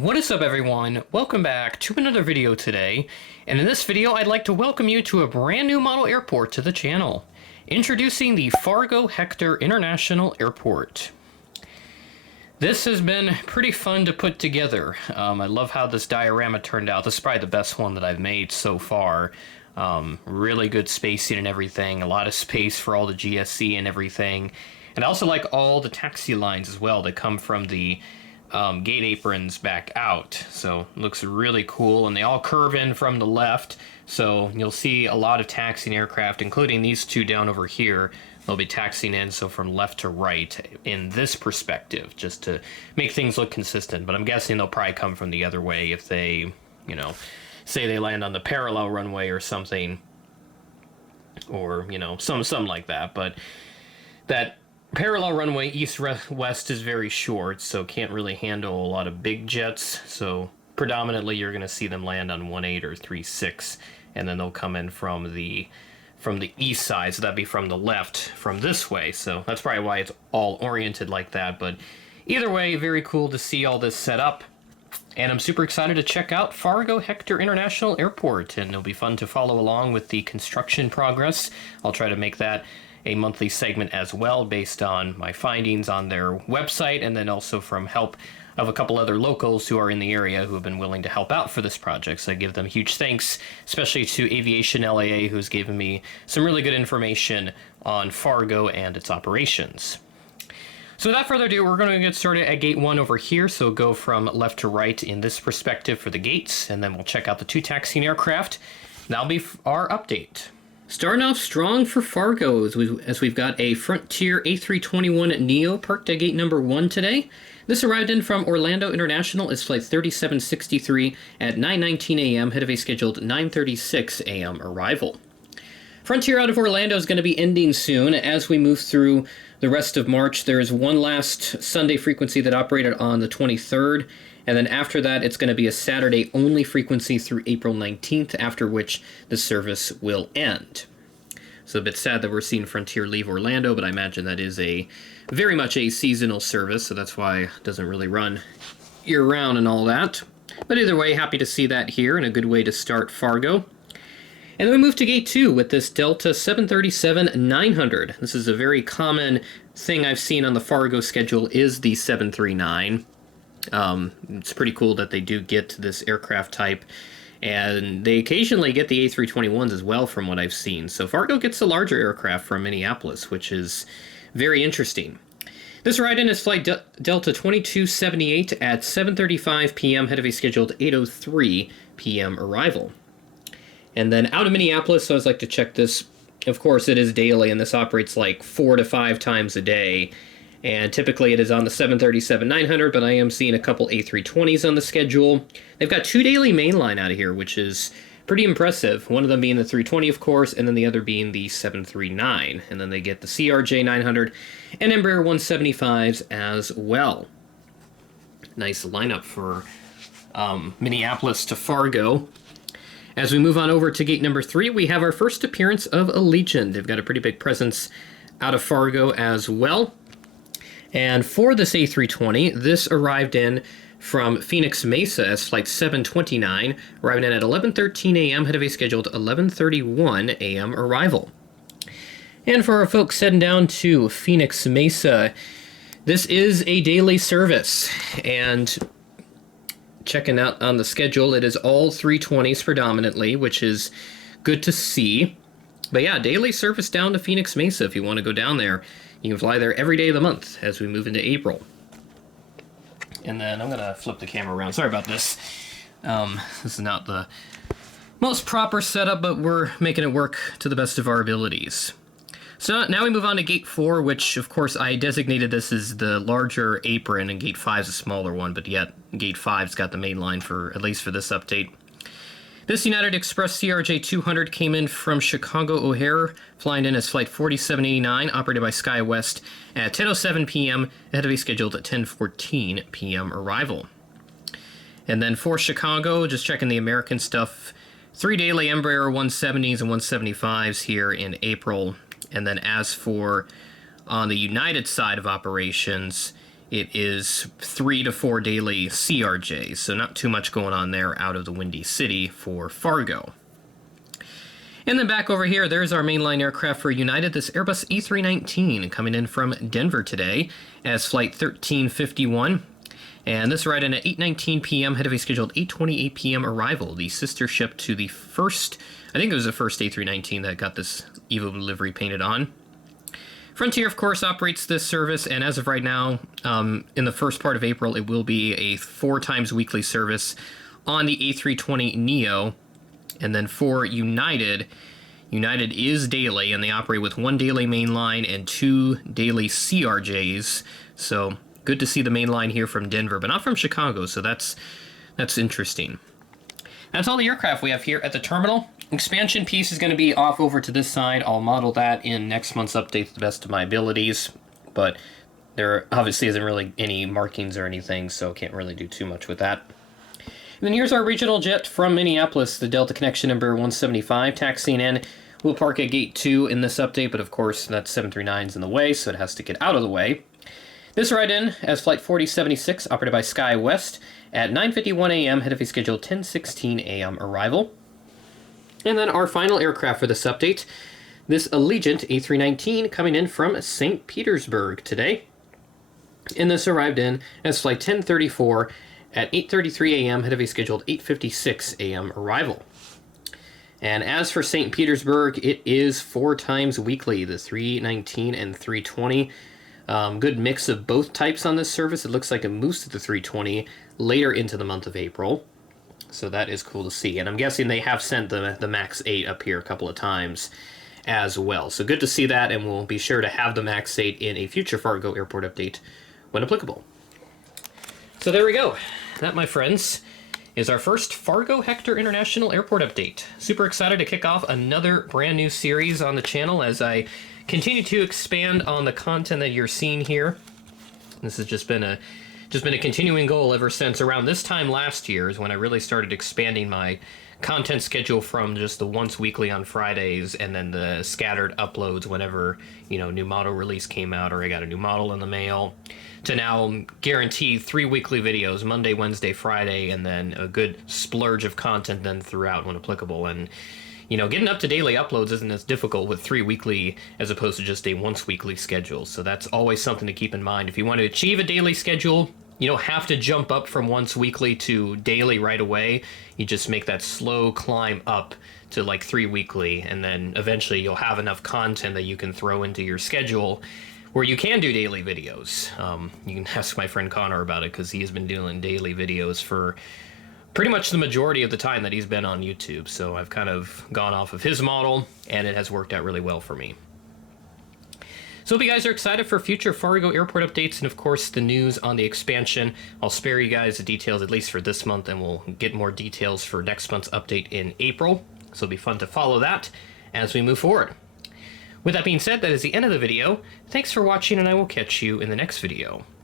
What is up, everyone? Welcome back to another video today, and in this video I'd like to welcome you to a brand new model airport to the channel. Introducing the Fargo Hector International Airport. This has been pretty fun to put together. I love how this diorama turned out. This is probably the best one that I've made so far. Really good spacing and everything, a lot of space for all the GSC and everything. And I also like all the taxi lines as well that come from the gate aprons back out. So it looks really cool, and they all curve in from the left, so you'll see a lot of taxiing aircraft, including these two down over here. They'll be taxiing in, so from left to right in this perspective, just to make things look consistent. But I'm guessing they'll probably come from the other way if they, you know, say they land on the parallel runway or something, or, you know, something like that. But that parallel runway east-west is very short, so can't really handle a lot of big jets. So predominantly you're going to see them land on 1.8 or 3.6, and then they'll come in from the east side, so that'd be from the left from this way. So that's probably why it's all oriented like that. But either way, very cool to see all this set up. And I'm super excited to check out Fargo Hector International Airport, and it'll be fun to follow along with the construction progress. I'll try to make that a monthly segment as well, based on my findings on their website, and then also from help of a couple other locals who are in the area who have been willing to help out for this project. So I give them huge thanks, especially to Aviation LAA, who's given me some really good information on Fargo and its operations. So without further ado, we're going to get started at gate 1 over here. So go from left to right in this perspective for the gates, and then we'll check out the two taxiing aircraft. That'll be our update. Starting off strong for Fargo, as we've got a Frontier A321neo parked at gate number 1 today. This arrived in from Orlando International. It's flight 3763 at 9:19 a.m., ahead of a scheduled 9:36 a.m. arrival. Frontier out of Orlando is going to be ending soon. As we move through the rest of March, there is one last Sunday frequency that operated on the 23rd, and then after that, it's going to be a Saturday-only frequency through April 19th, after which the service will end. So a bit sad that we're seeing Frontier leave Orlando, but I imagine that is very much a seasonal service, so that's why it doesn't really run year-round and all that. But either way, happy to see that here, and a good way to start Fargo. And then we move to gate 2 with this Delta 737-900. This is a very common thing I've seen on the Fargo schedule, is the 739. It's pretty cool that they do get this aircraft type, and they occasionally get the A321s as well from what I've seen. So Fargo gets a larger aircraft from Minneapolis, which is very interesting. This ride-in is flight Delta 2278 at 7:35 p.m., ahead of a scheduled 8:03 p.m. arrival. And then out of Minneapolis, so I always like to check this. Of course, it is daily, and this operates like 4 to 5 times a day. And typically it is on the 737-900, but I am seeing a couple A320s on the schedule. They've got 2 daily mainline out of here, which is pretty impressive. One of them being the 320, of course, and then the other being the 739. And then they get the CRJ-900 and Embraer 175s as well. Nice lineup for Minneapolis to Fargo. As we move on over to gate number 3, we have our first appearance of Allegiant. They've got a pretty big presence out of Fargo as well. And for this A320, this arrived in from Phoenix Mesa as flight 729, arriving in at 11:13 a.m., ahead of a scheduled 11:31 a.m. arrival. And for our folks heading down to Phoenix Mesa, this is a daily service, and checking out on the schedule, it is all 320s predominantly, which is good to see. But yeah, daily service down to Phoenix Mesa if you want to go down there. You can fly there every day of the month as we move into April. And then I'm going to flip the camera around. Sorry about this. This is not the most proper setup, but we're making it work to the best of our abilities. So now we move on to gate 4, which of course I designated this as the larger apron, and gate 5 is a smaller one, but yet gate 5's got the main line for, at least for this update. This United Express CRJ-200 came in from Chicago O'Hare, flying in as flight 4789, operated by SkyWest at 10:07 p.m., ahead of a scheduled 10:14 p.m. arrival. And then for Chicago, just checking the American stuff, 3 daily Embraer 170s and 175s here in April. And then as for on the United side of operations, it is 3 to 4 daily CRJs, so not too much going on there out of the Windy City for Fargo. And then back over here, there's our mainline aircraft for United, this Airbus A319 coming in from Denver today as Flight 1351. And this ride in at 8:19 p.m. ahead of a scheduled 8:28 p.m. arrival, the sister ship to the first, I think it was the first A319 that got this Evo livery painted on. Frontier, of course, operates this service, and as of right now, in the first part of April, it will be a 4 times weekly service on the A320neo. And then for United is daily, and they operate with 1 daily mainline and 2 daily CRJs. So good to see the mainline here from Denver, but not from Chicago, so that's interesting. That's all the aircraft we have here at the terminal. Expansion piece is going to be off over to this side. I'll model that in next month's update to the best of my abilities, but there obviously isn't really any markings or anything, so can't really do too much with that. And then here's our regional jet from Minneapolis, the Delta connection number 175, taxiing in. We'll park at gate 2 in this update, but of course that 739's in the way, so it has to get out of the way. This ride in as Flight 4076, operated by SkyWest, at 9:51 a.m., ahead of a scheduled 10:16 a.m. arrival. And then our final aircraft for this update, this Allegiant A319 coming in from St. Petersburg today. And this arrived in as Flight 1034 at 8:33 a.m., ahead of a scheduled 8:56 a.m. arrival. And as for St. Petersburg, it is 4 times weekly, the 319 and 320. Good mix of both types on this service. It looks like it moves to the 320 later into the month of April. So that is cool to see. And I'm guessing they have sent the MAX 8 up here a couple of times as well. So good to see that, and we'll be sure to have the MAX 8 in a future Fargo Airport update when applicable. So there we go. That, my friends, is our first Fargo Hector International Airport update. Super excited to kick off another brand new series on the channel as I continue to expand on the content that you're seeing here. This has just been a continuing goal ever since around this time last year is when I really started expanding my content schedule from just the once weekly on Fridays and then the scattered uploads whenever, new model release came out or I got a new model in the mail, to now guaranteed 3 weekly videos, Monday, Wednesday, Friday, and then a good splurge of content then throughout when applicable. And getting up to daily uploads isn't as difficult with 3 weekly as opposed to just a once weekly schedule. So that's always something to keep in mind. If you want to achieve a daily schedule, you don't have to jump up from once weekly to daily right away. You just make that slow climb up to like 3 weekly, and then eventually you'll have enough content that you can throw into your schedule where you can do daily videos. You can ask my friend Connor about it because he has been doing daily videos for pretty much the majority of the time that he's been on YouTube. So I've kind of gone off of his model, and it has worked out really well for me. So hope you guys are excited for future Fargo Airport updates and, of course, the news on the expansion. I'll spare you guys the details, at least for this month, and we'll get more details for next month's update in April. So it'll be fun to follow that as we move forward. With that being said, that is the end of the video. Thanks for watching, and I will catch you in the next video.